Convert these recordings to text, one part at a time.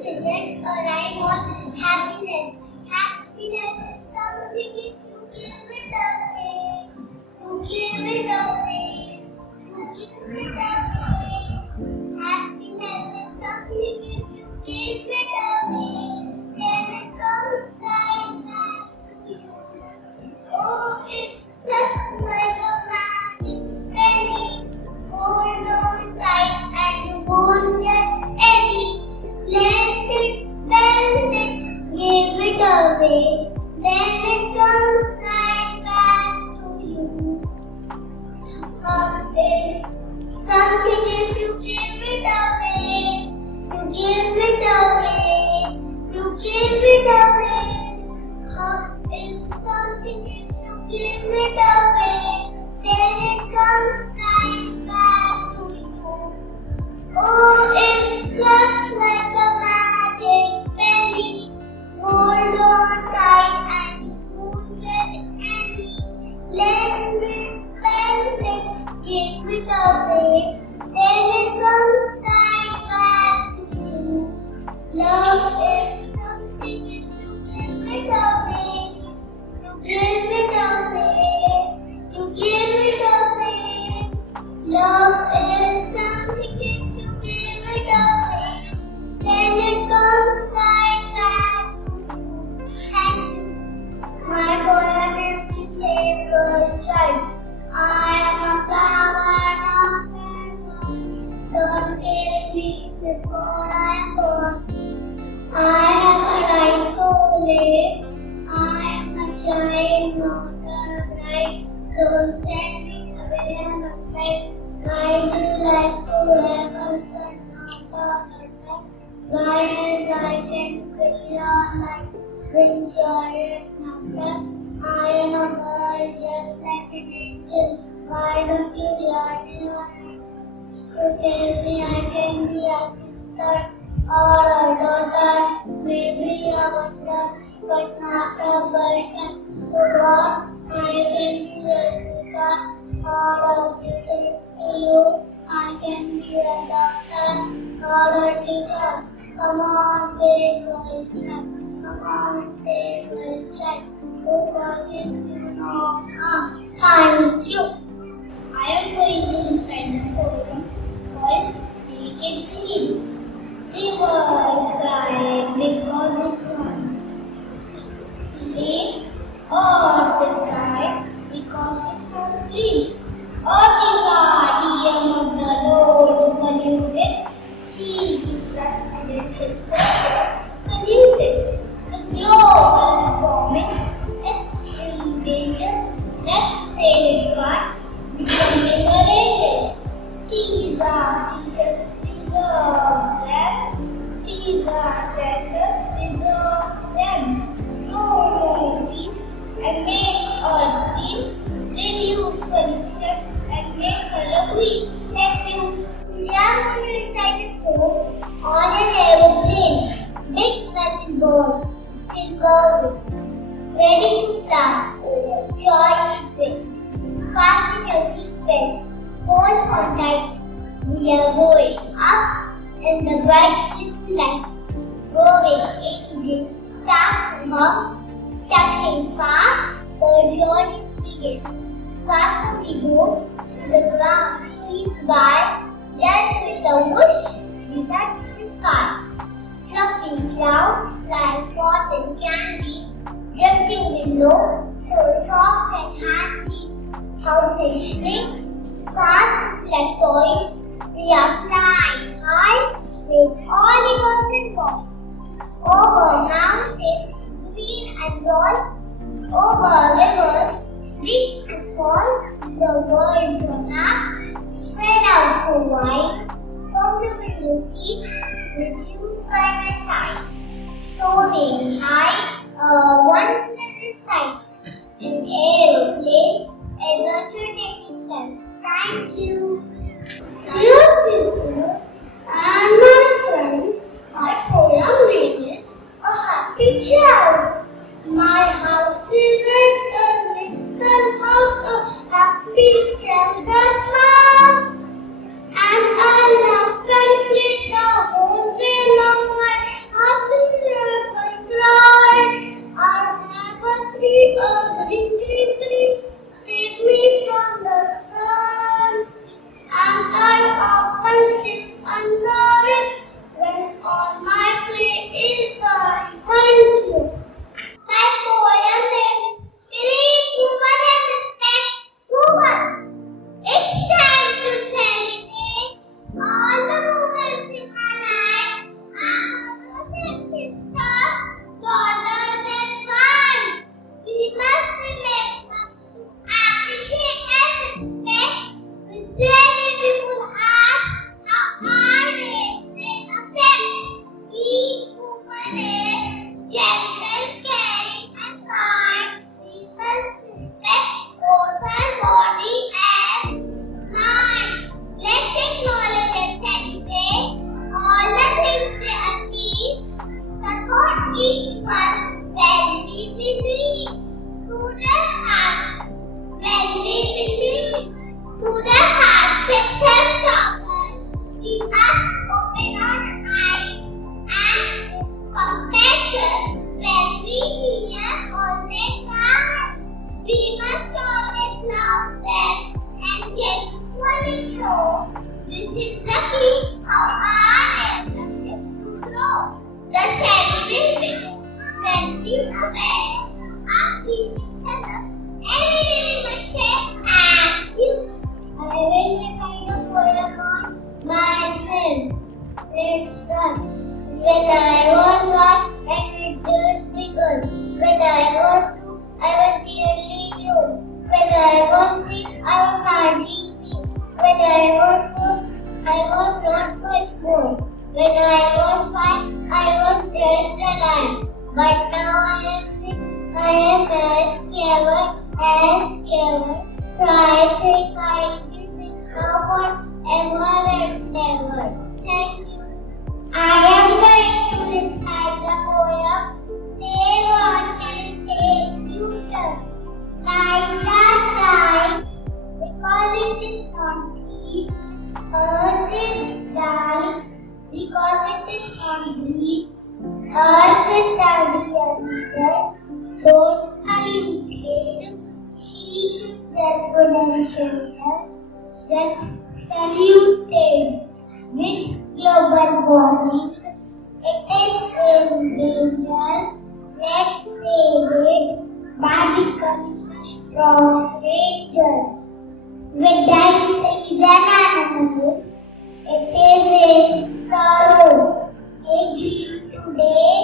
present a rhyme on happiness. Happiness is something if you give it away. You give it away. You give it away. Happiness is something if you give it away. Then it comes right back to you. Oh, it's just like a magic penny. Hold on tight and you won't get any. Let it, spend it, give it away. Then it comes right back to you. Hug is something if you give it away. You give it away. You give it away. Hug is something if you give it away. Then it comes right back to you. Oh, it's just like a magic penny. Hold on tight and you won't get any. Lend it, spend it, give it away. Then it comes right back to you. Love is something if you give it away. You give it away. You give it away. Love is something if you give it away. Then it comes right back to you. Thank you. My poem is Sacred Child. I am a flower, not an one. Don't kill me before I am born. I have a right to live. I am a child, not a bride. Don't send me away, I'm afraid. I do like to have a son, not a daughter. Why as I can fill your life with joy and laughter. I am a girl just like an angel. Why don't you join me on it? You save me, I can be a sister or a daughter, maybe a wonder, but not a burden to God. I can be Jessica or a teacher to you. I can be a doctor or a teacher. Come on, say culture. Come on, say culture. Who causes you no harm? Thank you. I am going to recite the poem called Make It Clean. Rivers cry because it wants clean. Earth is dry because it wants clean. Earth is our dear mother, Lord, polluted. She gives us attention, saluted. The global warming, it's in danger. Let's say goodbye, becoming a ranger. Trees are pieces, preserve them. Trees are treasures, preserve them. Grow more trees and make earth clean. Reduce pollution and make her green. Thank you. Today I'm going to recite a poem on an aeroplane. Big metal bird, silver wings, ready to fly over joy it brings. Fasten your seatbelts, hold on tight. We are going up in the bright blue lights. Roaring engines start to hum, taxing fast, the journeys begin. Faster we go, the ground speeds by. Then with a whoosh, we touch the sky. Fluffy clouds like cotton candy, drifting below, so soft and handy. Houses shrink, cars look like toys. We are flying high with all the girls and boys. Over mountains, green and tall, over rivers, big and small. The world is so map, spread out so wide. From the window seats, with you by my side. Soaring high, a wondrous sight. An aeroplane, adventure taking flight. Thank you. Dear teachers and my friends, my poem name is A Happy Child. My house is like a little house, a happy child that and I love and play the whole day long. My I was not much more. When I was 5, I was just a lad. But now I am 6. I am as clever. So I think I'll be 6 now forever and ever. Thank you. I am going to recite the poem Say What Can Say Future. Like that time, because it is not green. Earth is dying because it is not green. Earth is diameter. Don't salute. She their potential. Just saluted. With global warming, it is in danger. Let's save it by becoming a strong ranger. With dying trees and animals, it is in sorrow. They grieve today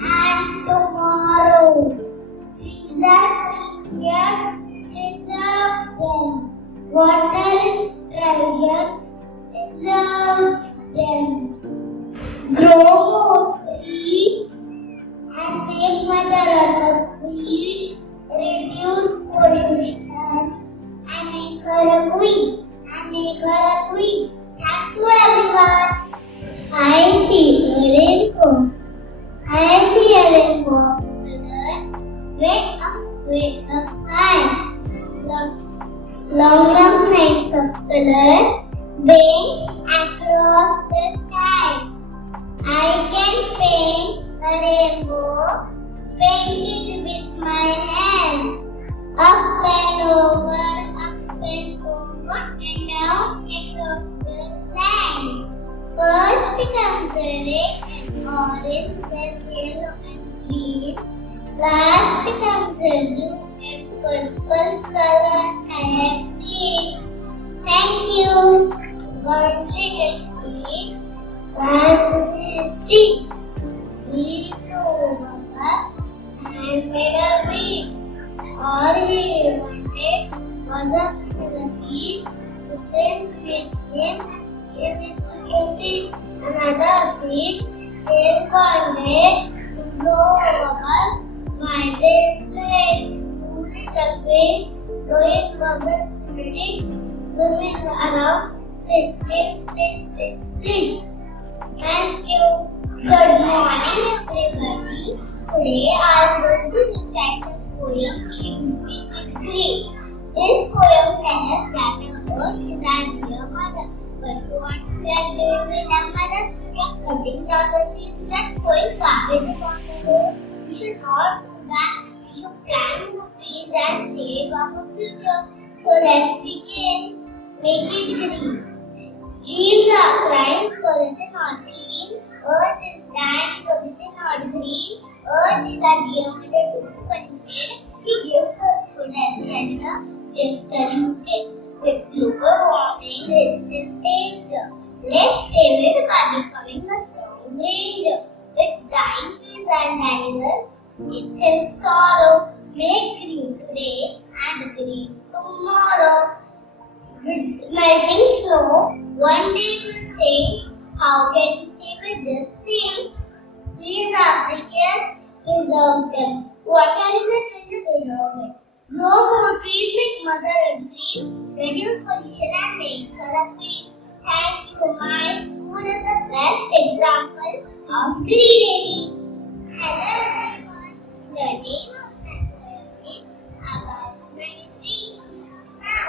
and tomorrow. Trees are precious, preserve them. Water is treasure, preserve them. Grow more trees and make Mother Earth green. Reduce pollution and make her a queen. Thank you, everyone. I see a rainbow. I see a rainbow of colors. Way up high. Long lines of colors being across the sky. I can paint a rainbow. Paint it with my hands. Up and over, and down across the land. First comes the red and orange, then yellow and green. Last comes the blue and purple colors I have seen. Thank you. One little fish, one stick. He flew over and made a wish. All he wanted was a little fish to swim with him in his little fish. Another fish came one day to blow bubbles while they played. Two little fish blowing bubbles in the dish, swimming around, sitting, please. Thank you. Good morning, everybody. Today I am going to recite the poem Living with Grief. This poem tells us that our earth is our dear mother. But what we are doing with our mother? We are cutting down the trees, we are throwing garbage on the road. We should not do that. We should plant more trees and save our future. So let's begin. Make it green. Leaves are crying because it is not clean. Earth is dying because it is not green. Earth is our dear mother, don't polluted. She gives us food and shelter. Just salute it. With global warming, it's in danger. Let's save it by becoming a strong ranger. With dying trees and animals, it's in sorrow. Make green today and green tomorrow. With melting snow, one day we'll sing. How can we save it this thing? Trees are precious, preserve them. Water is a treasure, preserve it. Grow more trees, make Mother Earth green. Reduce pollution and make her a queen. Thank you. My school is the best example of greenery. Hello everyone. The name of my poem is About My Dreams. Now,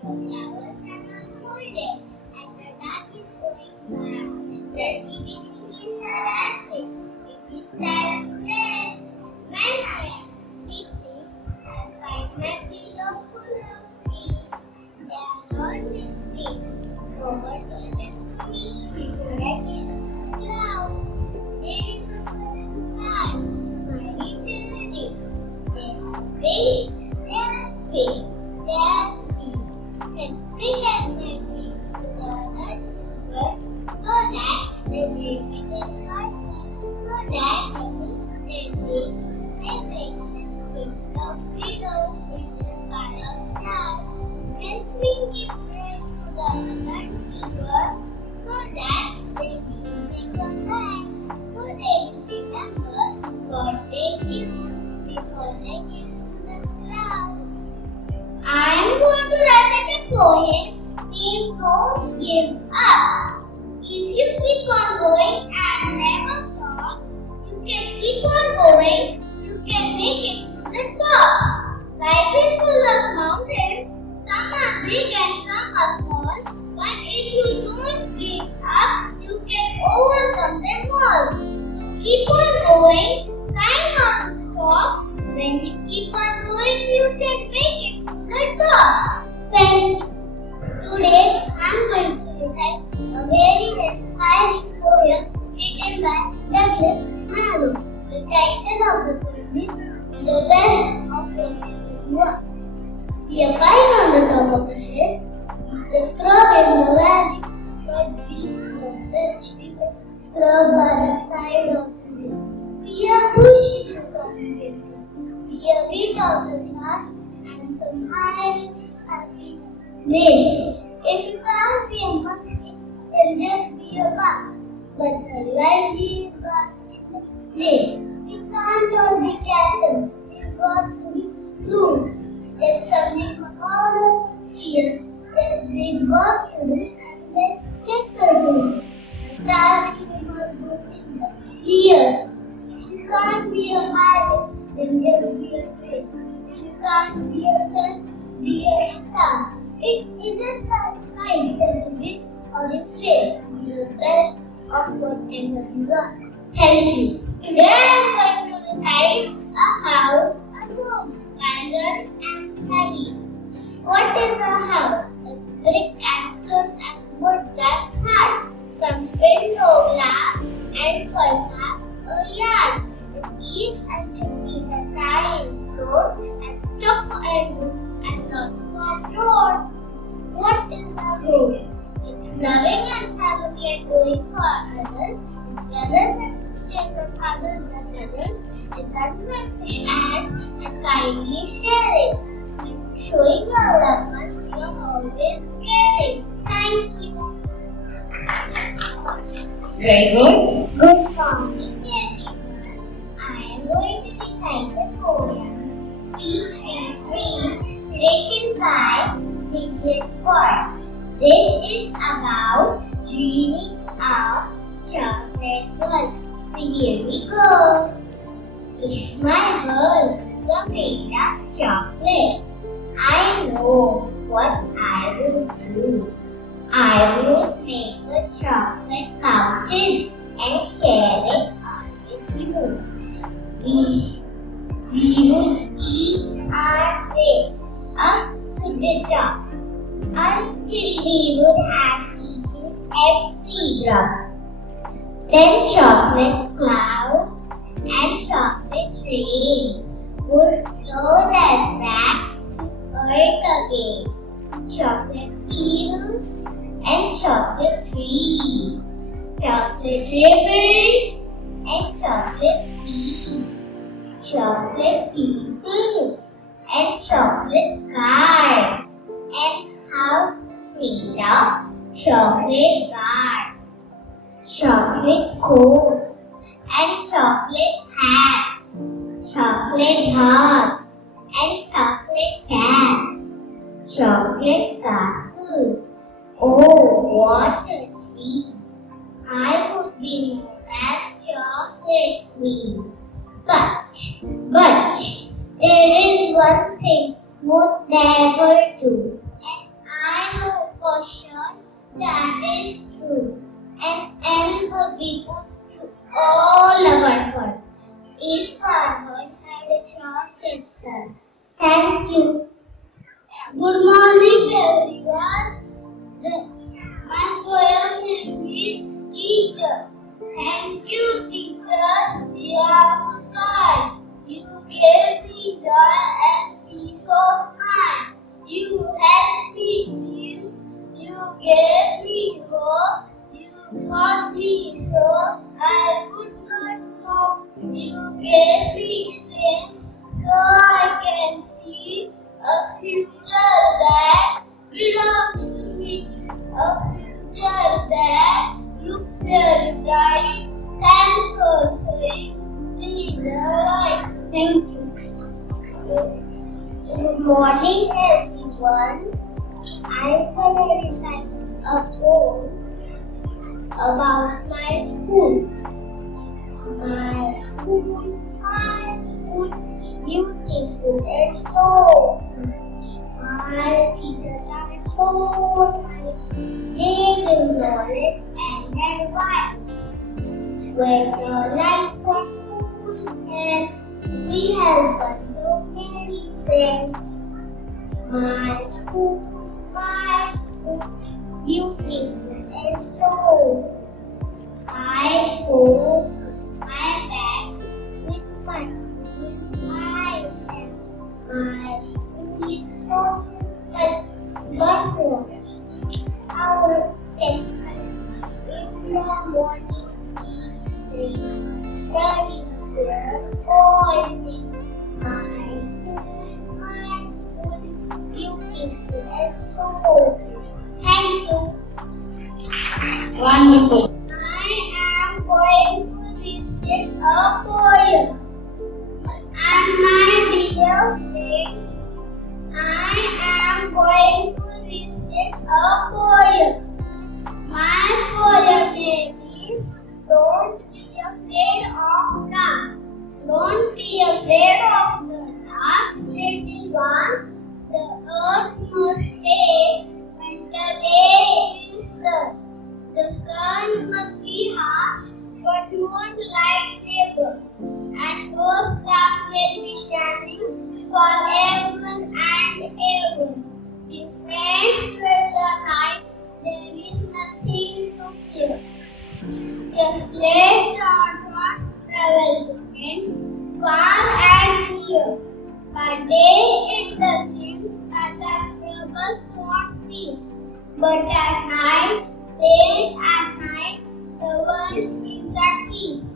the flowers are unfolded and the dark is going by. The evening is arriving. It is time to rest. When I am sleeping, I find my pillow full of dreams. They are all with wings. Over to them to me before I get to the clouds. They remember the sky, my little dreams. They are big, they are big, they are sweet. And big and my wings together so that they make me the sky, so that they make them think of widows in the sky of stars. Help me give breath to the other children going to recite a poem named Don't Give Up. If you keep on going and never stop, you can keep on going, you can make it to the top. Life is full of mountains, some are big and some are small, but if you don't give up, you can overcome them all. So keep on going, try not to stop. When you keep on going, you can make it to the top. Thank you. Today, I'm going to recite a very inspiring poem written by Douglas Mallory. The title of the poem is The Best of What You Want. We are flying on the top of the hill, the scrub in the valley, but we the best we can scrub by the side of the hill. We are pushing the continent. We are big of the glass and some high happy made. If you can't be a muskie, then just be a bug. But the liveliest bass in the place. You can't all be captains. You've got to be crew. There's something for all of us here. There's big work to do and then just a do. The task you must do is clear. If you can't be a pilot, then just be a train. If you can't be a sun, be a star. It isn't a sign that you win or you fail. Be the best of whatever you are. Thank you. Today I am going to recite a house, a home, Byron and Sally. What is a house? It's brick and stone and wood that's hard. Some window glass and perhaps a yard. Its eaves and chimneys and tile floors and stucco and roofs and lots of doors. What is a home? It's loving and family and doing for others. It's brothers and sisters and fathers and brothers. It's unselfish and kindly sharing. And showing your loved ones you're always caring. Thank you. Very good. Good morning, everyone. I am going to recite a poem, Sweet and Dream, written by Juliet Ford. This is about dreaming of chocolate world. So here we go. If my world were made of chocolate, I know what I would do. I would make a chocolate fountain and share it all with you. We would eat our way up to the top until we would have eaten every drop. Then chocolate clouds and chocolate rains would float us back to earth again. Chocolate fields and chocolate trees, chocolate rivers and chocolate seas, chocolate people and chocolate cars, and houses made of chocolate bars, chocolate coats and chocolate hats, chocolate dogs and chocolate cats, chocolate castles. Oh, what a dream! I would be known as Chocolate Queen. But there is one thing would never do, and I know for sure that is true. An end would be put to all our fun if our world had a chocolate sun. Thank you. Good morning, everyone. My poem name is Teacher. Thank you, teacher. You are so kind. You gave me joy and peace of mind. You helped me dream. You gave me hope. You taught me so I could not know. You gave me strength so I can see a future that belongs to me. A future that looks very bright. Thanks for showing me the light. Thank you. Good morning, everyone. one, I will recite a poem about my school. My school, beautiful and so. My teachers are so nice. They give knowledge and advice. When the life was school and we have got so many friends. My school, beautiful and so. I go my bag with my school items. My school is so but for us, our temple in the morning we drink, study there all day. My school, beautiful and so. Thank you. Wonderful. I am going to recite a poem. And my dear friends, I am going to recite a poem. My poem name is Don't Be Afraid of Dark. Don't be afraid of the dark, little one. The earth must stay when the day is done. The sun must be harsh, but moonlight never. And those stars will be shining forever and ever. Be friends with the night, there is nothing to fear. Just let our thoughts travel to friends far and near. By day it does seem that our troubles won't cease, but at night, the world is at peace.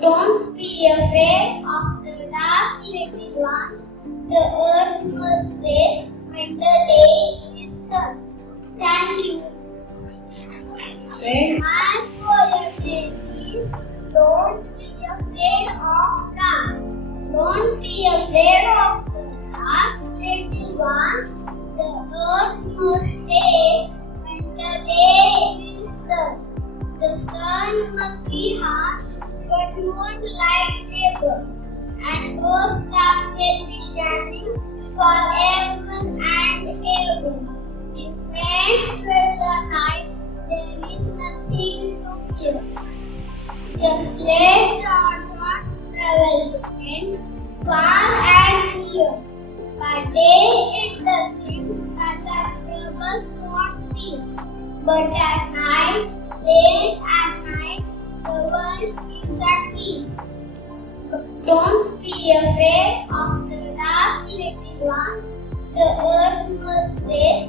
Don't be afraid of the dark, little one. The earth must rest when the day is done. Thank you. Friend, My poem name is Don't Be Afraid of Dark. Don't be afraid of the dark, little one. The earth must rest when the day is done. The sun must be harsh, but moonlight never. And those stars will be shining forever and ever. Be friends with the night, there is nothing to fear. Just let our thoughts travel to friends far and near. By day it does seem that our troubles won't cease, but at night, the world is at peace. Don't be afraid of the dark, little one. The earth must rest